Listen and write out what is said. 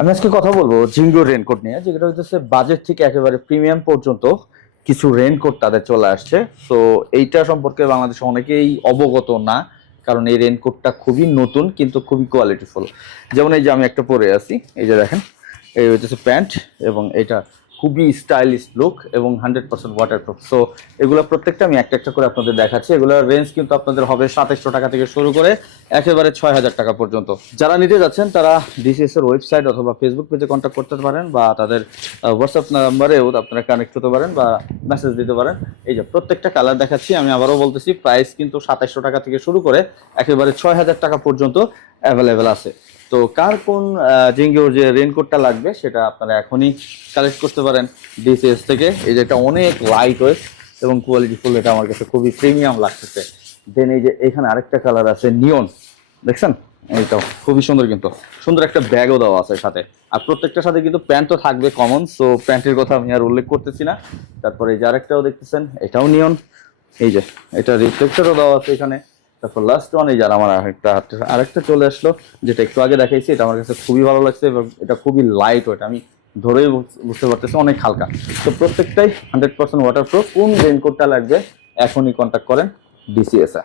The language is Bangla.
আমি আজকে কথা বলবো জিঙ্গো রেনকোট নিয়ে, যেটা হচ্ছে বাজেট থেকে একেবারে প্রিমিয়াম পর্যন্ত কিছু রেনকোট তাদের চলে আসছে। তো এইটা সম্পর্কে বাংলাদেশে অনেকেই অবগত না, কারণ এই রেনকোটটা খুবই নতুন কিন্তু খুবই কোয়ালিটিফুল। যেমন এই যে আমি একটা পরে আছি, এই যে দেখেন, এই হচ্ছে প্যান্ট, এবং এটা খুবই স্টাইলিশ লুক এবং 100% ওয়াটারপ্রুফ। সো এগুলো প্রত্যেকটা আমি একটা একটা করে আপনাদের দেখাচ্ছি। এগুলোর রেঞ্জ কিন্তু আপনাদের হবে 2700 টাকা থেকে শুরু করে একেবারে 6000 টাকা পর্যন্ত। যারা নিতে যাচ্ছেন তারা ডিসিএস এর ওয়েবসাইট অথবা ফেসবুক পেজে কন্ট্যাক্ট করতে পারেন, বা তাদের হোয়াটসঅ্যাপ নাম্বারেও আপনারা কানেক্ট হতে পারেন বা মেসেজ দিতে পারেন। এই যে প্রত্যেকটা কালার দেখাচ্ছি, আমি আবারও বলতেছি, প্রাইস কিন্তু 2700 টাকা থেকে শুরু করে একেবারে 6000 টাকা পর্যন্ত অ্যাভেলেবেল আছে। তো কার কোন জিঙ্গোর যে রেনকোটটা লাগবে সেটা আপনারা এখনই কালেক্ট করতে পারেন ডিসিএস থেকে। এই যে এটা অনেক লাইট ওয়েট এবং কোয়ালিটিফুল, এটা আমার কাছে খুবই প্রিমিয়াম লাগতেছে। দেন এই যে এখানে আরেকটা কালার আছে নিয়ন, দেখছেন? এইটাও খুবই সুন্দর, কিন্তু সুন্দর একটা ব্যাগও দেওয়া আছে সাথে। আর প্রত্যেকটার সাথে কিন্তু প্যান্ট তো থাকবে কমন, সো প্যান্টের কথা আমি আর উল্লেখ করতেছি না। তারপরে এই যে আরেকটাও দেখতেছেন, এটাও নিয়ন। এই যে এটা রিফ্লেক্টরও দেওয়া আছে এখানে। তারপর লাস্ট ওয়ান, এই যার আমার আরেকটা চলে আসলো, যেটা একটু আগে দেখাইছি। এটা আমার কাছে খুবই ভালো লাগছে এবং এটা খুবই লাইট ওয়েট, আমি ধরেই বুঝতে পারতেছি অনেক হালকা। তো প্রত্যেকটাই 100% ওয়াটারপ্রুফ। কোন রেনকোটটা লাগবে এখনই কন্ট্যাক্ট করেন ডিসিএস এ।